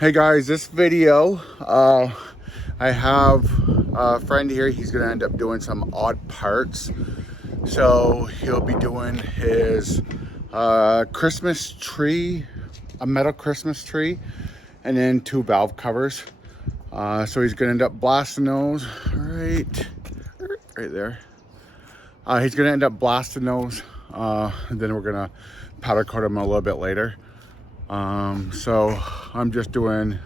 Hey guys, this video, I have a friend here. He's gonna end up doing some odd parts. So he'll be doing his Christmas tree, a metal Christmas tree, and then 2 valve covers. So he's gonna end up blasting those right there. He's gonna end up blasting those, and then we're gonna powder coat them a little bit later. So I'm just doing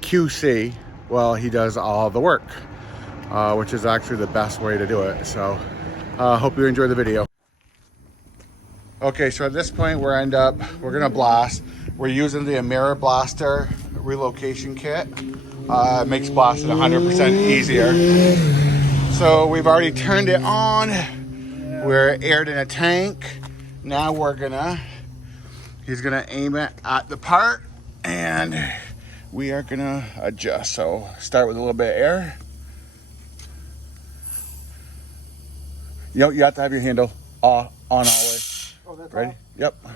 QC while he does all the work, which is actually the best way to do it. So hope you enjoy the video. Okay, so at this point we're gonna blast. We're using the Amira Blaster relocation kit. It makes blasting 100% easier. So we've already turned it on. We're aired in a tank. Now he's gonna aim it at the part and we are gonna adjust. So start with a little bit of air. You have to have your handle on always. Oh, that's ready? Off? Yep. Okay.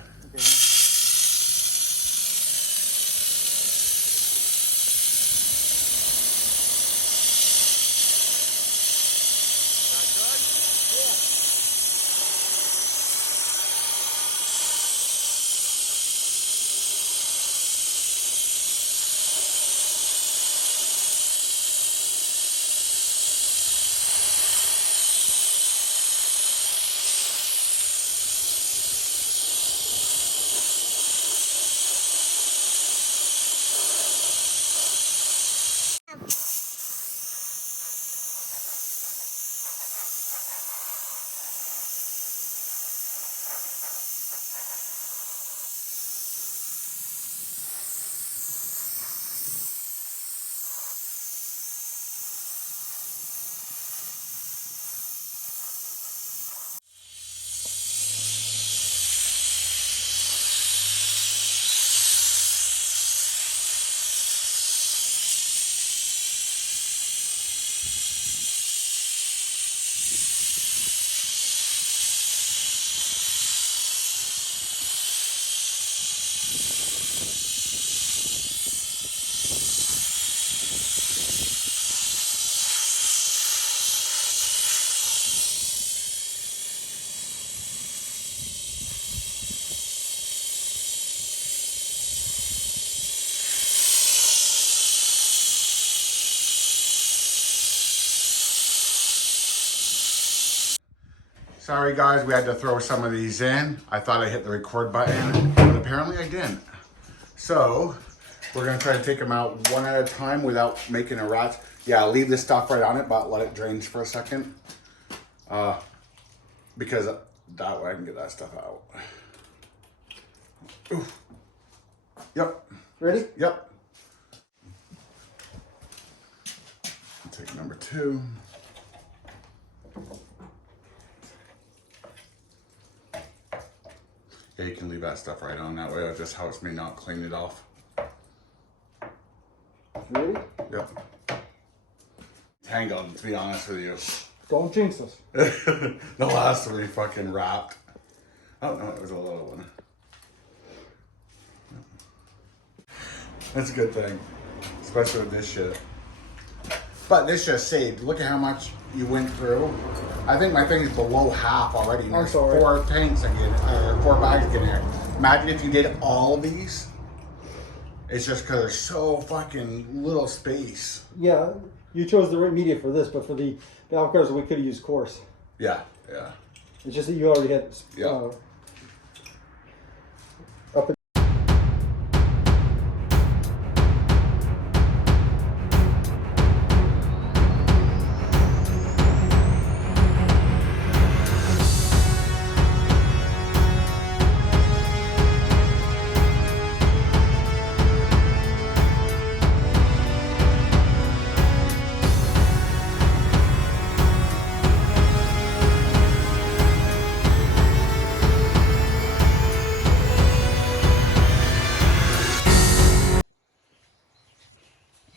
Sorry guys, we had to throw some of these in. I thought I hit the record button, but apparently I didn't. So we're gonna try to take them out one at a time without making a rat. Yeah, leave this stuff right on it, but let it drain for a second. Because that way I can get that stuff out. Ooh. Yep. Ready? Yep. Take number 2. Yeah, you can leave that stuff right on. That way it just helps me not clean it off. Ready? Yep. Tangled, to be honest with you. Don't jinx us. The last 3 fucking wrapped. Oh no, it was a little one. That's a good thing. Especially with this shit. But this just saved. Look at how much you went through. I think my thing is below half already. And there's 4 tanks again, 4 bags in there. Imagine if you did all of these. It's just because there's so fucking little space. Yeah, you chose the right media for this, but for the valve covers we could have used coarse. Yeah, yeah. It's just that you already had Yeah. up and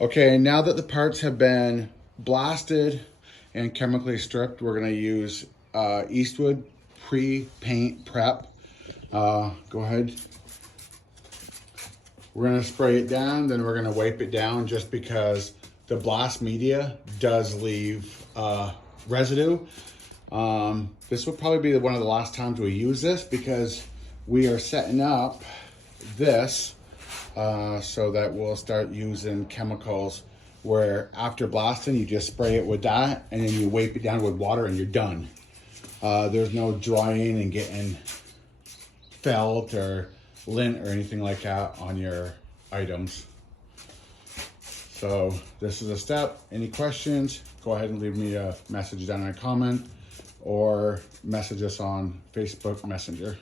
Okay, now that the parts have been blasted and chemically stripped, we're gonna use Eastwood pre-paint prep. Go ahead. We're gonna spray it down, then we're gonna wipe it down just because the blast media does leave residue. This will probably be one of the last times we use this because we are setting up this so that we'll start using chemicals where after blasting, you just spray it with that and then you wipe it down with water and you're done. There's no drying and getting felt or lint or anything like that on your items. So this is a step. Any questions, go ahead and leave me a message down in a comment or message us on Facebook Messenger.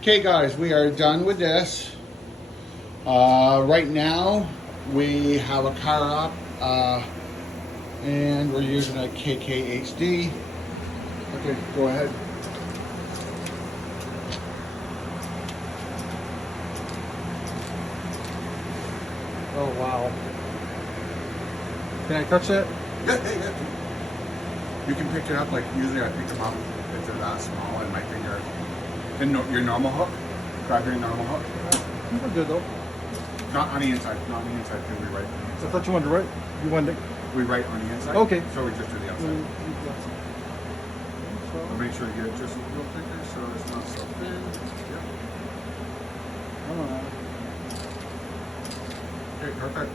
Okay guys, we are done with this. Right now we have a car up and we're using a KKHD. Okay, go ahead. Oh wow. Can I touch that? Yeah. You can pick it up, like usually I pick them up if they're that small in my finger. Then your normal hook, grab your normal hook. We're good though. Not on the inside, not on the inside, because we write. I thought you wanted to write. You wanted to. We write on the inside. Okay. So we just do the outside. We'll make sure you get it just a little thicker so it's not so thin. Yep. Okay, perfect.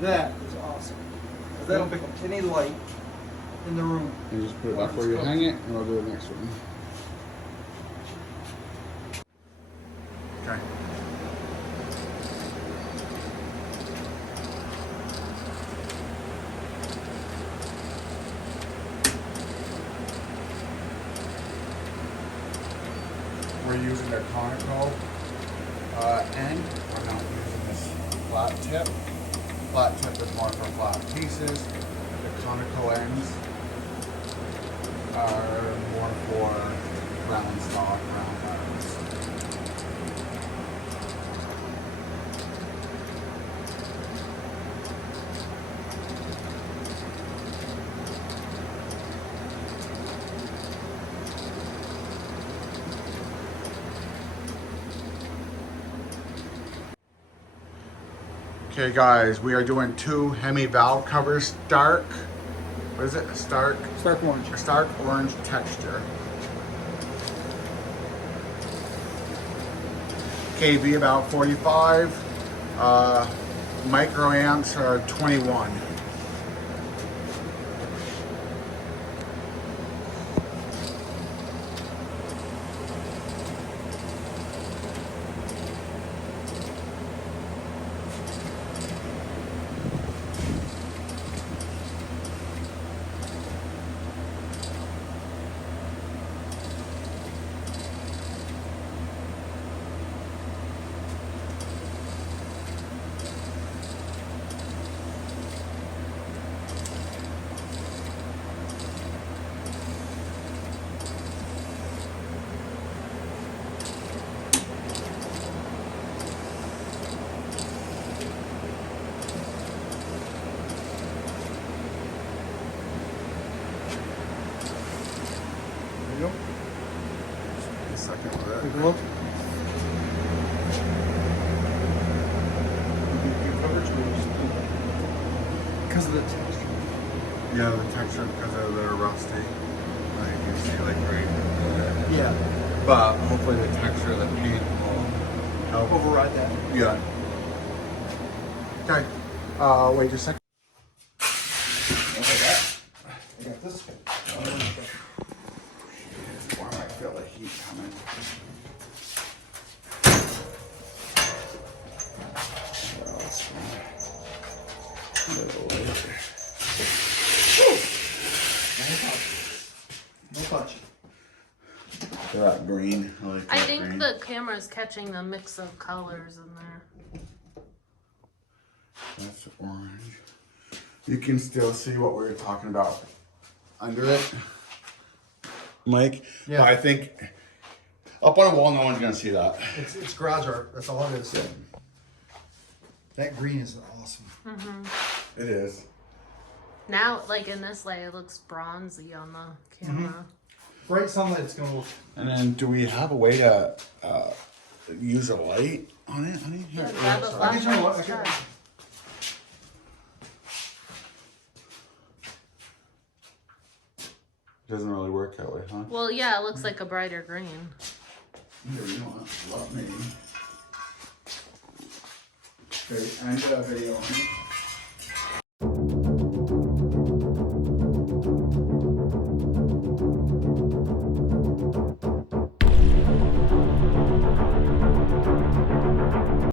That is awesome. Because they don't pick up any light in the room. And just put it back where you hang it, and I'll do the next one. Okay. We're using a conical end. We're not using this flat tip. Flat tip is more for flat pieces. The conical ends are more for round stock, round items. Okay guys, we are doing 2 Hemi valve covers, dark, what is it, stark orange. A stark orange texture. KV about 45, microamps are 21. Take a look. Because of the texture. Yeah, the texture because of the rusty. Like you can see, like right there. Yeah. But hopefully the texture of the paint will help. Override that. Yeah. Okay. Wait just a second. I got this. Why do I feel the heat coming? Well, that's fine. A little later. No touch. That green. I like I that think green. the camera's catching the mix of colors in there. That's orange. You can still see what we were talking about under it, Mike. Yeah. But I think up on a wall, no one's gonna see that. It's garage art. That's all it is. That green is awesome. It is. Now, like in this light, it looks bronzy on the camera. Bright sunlight, it's gonna look. And then, do we have a way to use a light on it, honey? Yeah, Here. grab a I can turn flashlight. what? Try. Doesn't really work that way, huh? Well, yeah, it looks like a brighter green. Here, you know what? Let me. Okay, end the video. Honey.